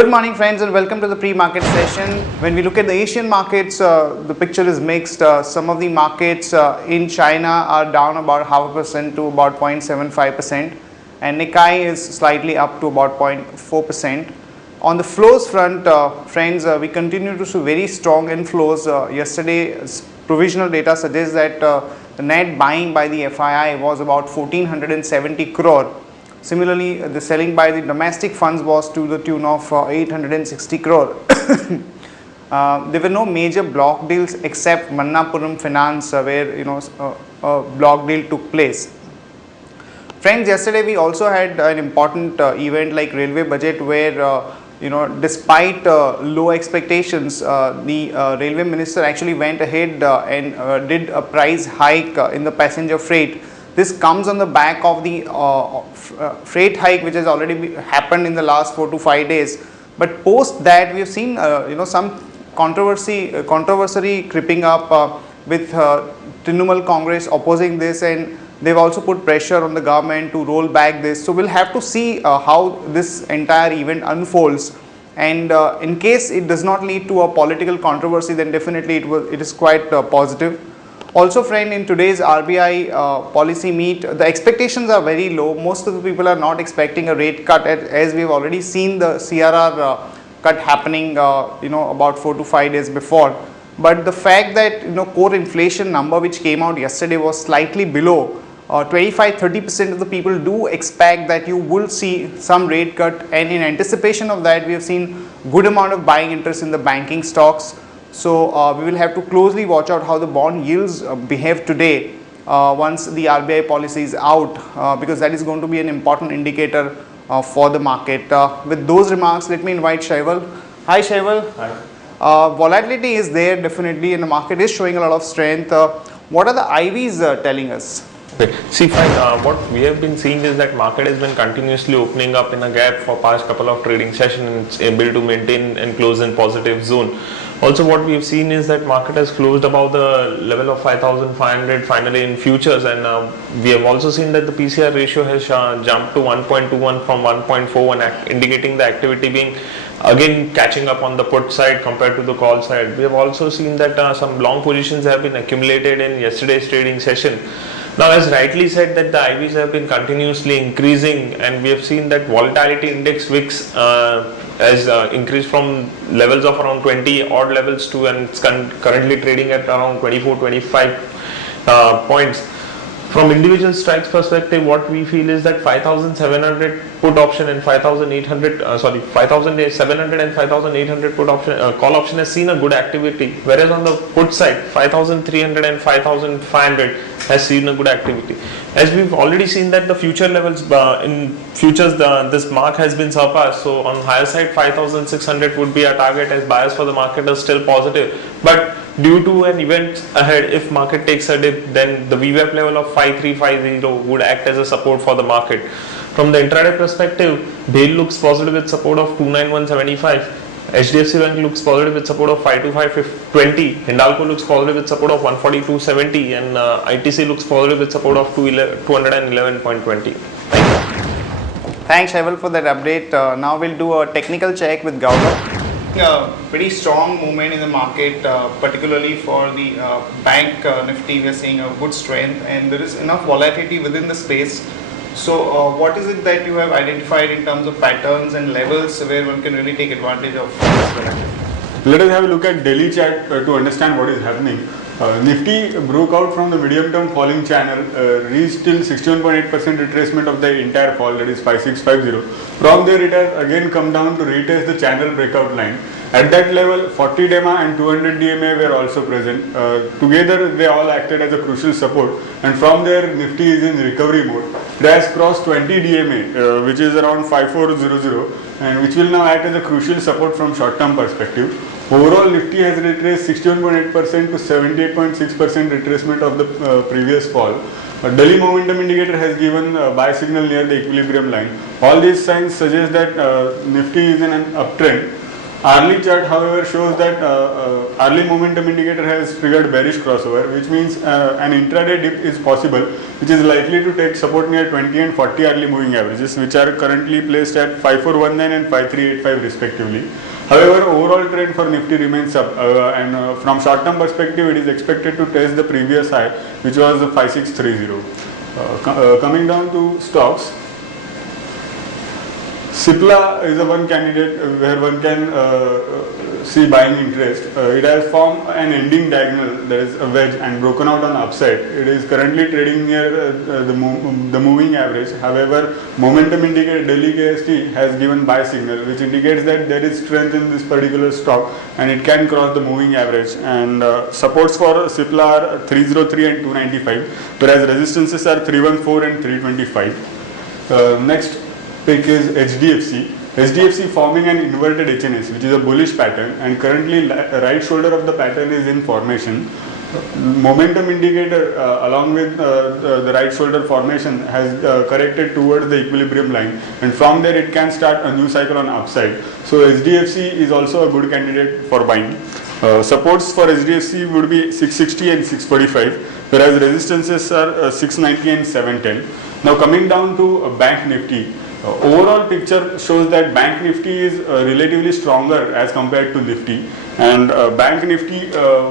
Good morning friends and welcome to the pre-market session. When we look at the Asian markets, the picture is mixed. Some of the markets in China are down about 0.5% to about 0.75%, and Nikkei is slightly up to about 0.4%. On the flows front, friends, we continue to see very strong inflows. Yesterday's provisional data suggests that the net buying by the FII was about 1470 crore. Similarly, the selling by the domestic funds was to the tune of 860 crore. There were no major block deals except Manappuram Finance, where a block deal took place. Friends, yesterday we also had an important event like railway budget, where despite low expectations, the railway minister actually went ahead and did a price hike in the passenger freight. This comes on the back of the freight hike which has already happened in the last 4 to 5 days. But post that, we have seen some controversy creeping up with Trinamool Congress opposing this, and they've also put pressure on the government to roll back this. So we'll have to see how this entire event unfolds, and in case it does not lead to a political controversy, then definitely it is quite positive. Also friend, in today's RBI policy meet, the expectations are very low. Most of the people are not expecting a rate cut, as we have already seen the CRR cut happening about 4 to 5 days before. But the fact that core inflation number which came out yesterday was slightly below, 25-30% of the people do expect that you will see some rate cut, and in anticipation of that we have seen good amount of buying interest in the banking stocks. So we will have to closely watch out how the bond yields behave today once the RBI policy is out, because that is going to be an important indicator for the market. With those remarks, let me invite Shaival. Hi Shaival. Hi. Volatility is there definitely, and the market is showing a lot of strength. What are the IVs telling us? Okay. See, fine. What we have been seeing is that market has been continuously opening up in a gap for past couple of trading sessions, and it's able to maintain and close in positive zone. Also, what we have seen is that market has closed above the level of 5,500 finally in futures, and we have also seen that the PCR ratio has jumped to 1.21 from 1.41, indicating the activity being again catching up on the put side compared to the call side. We have also seen that some long positions have been accumulated in yesterday's trading session. Now, as rightly said, that the IVs have been continuously increasing, and we have seen that volatility index VIX has increased from levels of around 20 odd levels to, and it's currently trading at around 24-25 points. From individual strikes perspective, what we feel is that 5,700 put option and 5,700 and 5,800 put option call option has seen a good activity, whereas on the put side 5,300 and 5,500 has seen a good activity. As we've already seen that the future levels in futures, this mark has been surpassed. So on higher side 5,600 would be a target, as buyers for the market are still positive. But due to an event ahead, if market takes a dip, then the VWAP level of 5350 would act as a support for the market. From the intraday perspective, BHAIL looks positive with support of 29175. HDFC Bank looks positive with support of 52520. Hindalco looks positive with support of 14270, and ITC looks positive with support of 211.20. Thanks Shaival for that update. Now we'll do a technical check with Gaurav. Pretty strong movement in the market, particularly for the bank Nifty. We are seeing a good strength, and there is enough volatility within the space. So what is it that you have identified in terms of patterns and levels where one can really take advantage of this volatility? Let us have a look at daily chart to understand what is happening. Nifty broke out from the medium term falling channel, reached till 61.8% retracement of the entire fall, that is 5650. From there it has again come down to retest the channel breakout line. At that level, 40 DEMA and 200 DMA were also present. Together they all acted as a crucial support, and from there Nifty is in recovery mode. It has crossed 20 DMA, which is around 5400, and which will now act as a crucial support from short term perspective. Overall, Nifty has retraced 61.8% to 78.6% retracement of the previous fall. Daily momentum indicator has given a buy signal near the equilibrium line. All these signs suggest that Nifty is in an uptrend. Hourly chart, however, shows that hourly momentum indicator has triggered bearish crossover, which means an intraday dip is possible, which is likely to take support near 20 and 40 hourly moving averages, which are currently placed at 5419 and 5385 respectively. However, overall trend for Nifty remains up, and from short-term perspective, it is expected to test the previous high, which was 5630. Coming down to stocks, Cipla is a one candidate where one can see buying interest. It has formed an ending diagonal, that is a wedge, and broken out on upside. It is currently trading near the moving average. However, momentum indicator Delhi KST has given buy signal, which indicates that there is strength in this particular stock and it can cross the moving average. And supports for Cipla are 303 and 295, whereas resistances are 314 and 325. Next pick is HDFC. HDFC forming an inverted HNS, which is a bullish pattern, and currently right shoulder of the pattern is in formation. Momentum indicator along with the right shoulder formation has corrected towards the equilibrium line, and from there it can start a new cycle on upside. So HDFC is also a good candidate for buying. Supports for HDFC would be 660 and 645, whereas resistances are 690 and 710. Now coming down to Bank Nifty. Overall picture shows that Bank Nifty is relatively stronger as compared to Nifty, and Bank Nifty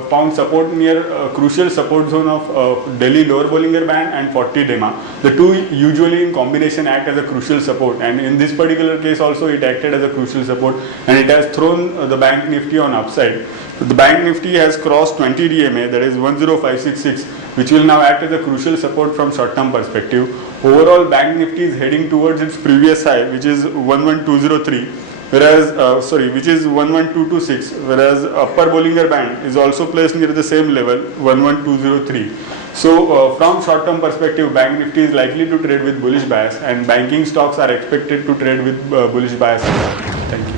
found support near a crucial support zone of Delhi lower Bollinger Band and 40 DEMA. The two usually in combination act as a crucial support, and in this particular case also it acted as a crucial support, and it has thrown the Bank Nifty on upside. The Bank Nifty has crossed 20 DMA, that is 10566, which will now act as a crucial support from short-term perspective. Overall, Bank Nifty is heading towards its previous high, which is 11203, whereas which is 11226, whereas upper Bollinger Band is also placed near the same level, 11203. So from short-term perspective, Bank Nifty is likely to trade with bullish bias, and banking stocks are expected to trade with bullish bias. Thank you.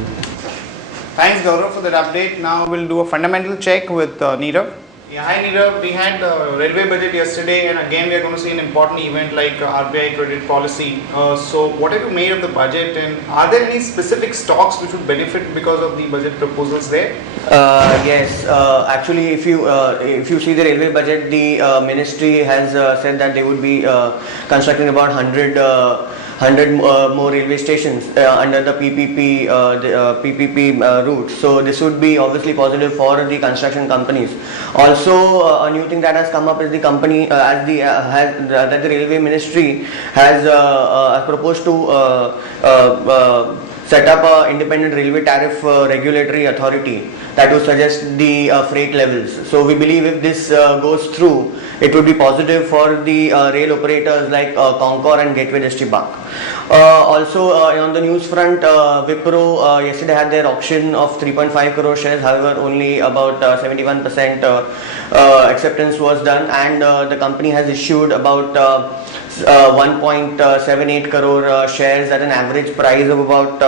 Thanks, Gaurav, for that update. Now we'll do a fundamental check with Neerav. Yeah, hi Neerav. We had the railway budget yesterday, and again we are going to see an important event like RBI credit policy. So what have you made of the budget, and are there any specific stocks which would benefit because of the budget proposals there? Yes, actually, if you see the railway budget, the ministry has said that they would be constructing about 100 more railway stations under the PPP route. So this would be obviously positive for the construction companies. Also, a new thing that has come up is the company that the railway ministry has proposed to set up an independent railway tariff regulatory authority that would suggest the freight levels. So we believe if this goes through, it would be positive for the rail operators like Concor and Gateway Distripark. Also on the news front, Wipro yesterday had their auction of 3.5 crore shares. However, only about 71% acceptance was done, and the company has issued about 1.78 crore shares at an average price of about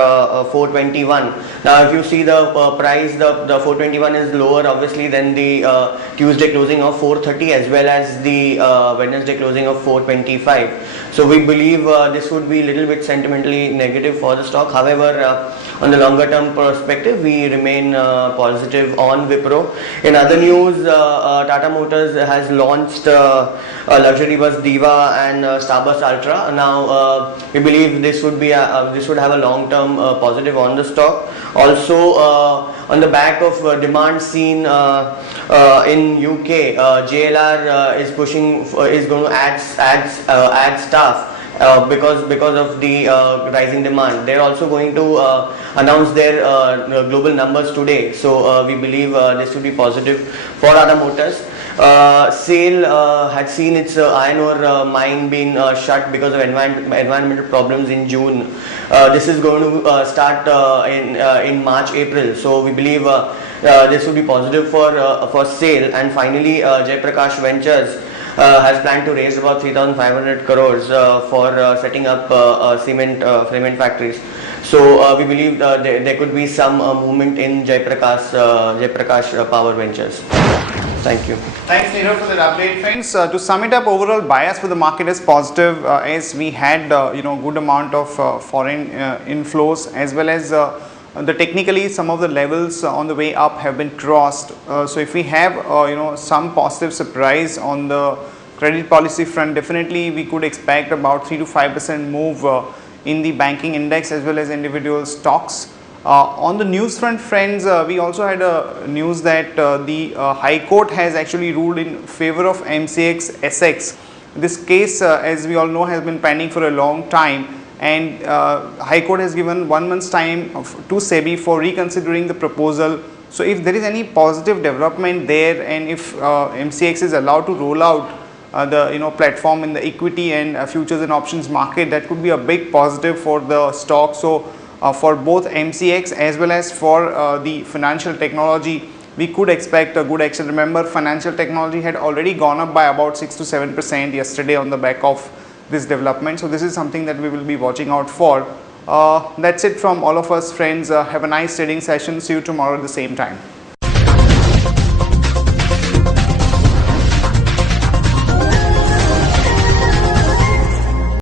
421. Now if you see the price, the 421 is lower obviously than the Tuesday closing of 430 as well as the Wednesday closing of 425. So we believe this would be a little bit sentimentally negative for the stock. However, on the longer term perspective, we remain positive on Wipro. In other news, Tata Motors has launched a luxury bus Diva and Starbus Ultra. Now we believe this would be this would have a long term positive on the stock. Also on the back of demand seen in UK, JLR is going to add staff because of the rising demand. They're also going to announce their global numbers today. So we believe this will be positive for Tata Motors. SAIL had seen its iron ore mine being shut because of environmental problems in June. This is going to start in March, April. So we believe this will be positive for SAIL. And finally, Jaiprakash Ventures has planned to raise about 3,500 crores for setting up cement factories. So we believe there could be some movement in Jaiprakash Power Ventures. Thank you. Thanks, Neerav, for that update, friends. To sum it up, overall bias for the market is positive as we had good amount of foreign inflows as well as the technically some of the levels on the way up have been crossed. So if we have some positive surprise on the credit policy front, definitely we could expect about 3 to 5% move in the banking index as well as individual stocks. On the news front, friends, we also had a news that the High Court has actually ruled in favor of MCX SX. This case, as we all know, has been pending for a long time, and High Court has given 1 month's time to SEBI for reconsidering the proposal. So if there is any positive development there, and if MCX is allowed to roll out the platform in the equity and futures and options market, that could be a big positive for the stock. So for both MCX as well as for the financial technology, we could expect a good action. Remember, financial technology had already gone up by about 6 to 7% yesterday on the back of this development. So this is something that we will be watching out for. That's it from all of us, friends. Have a nice trading session. See you tomorrow at the same time.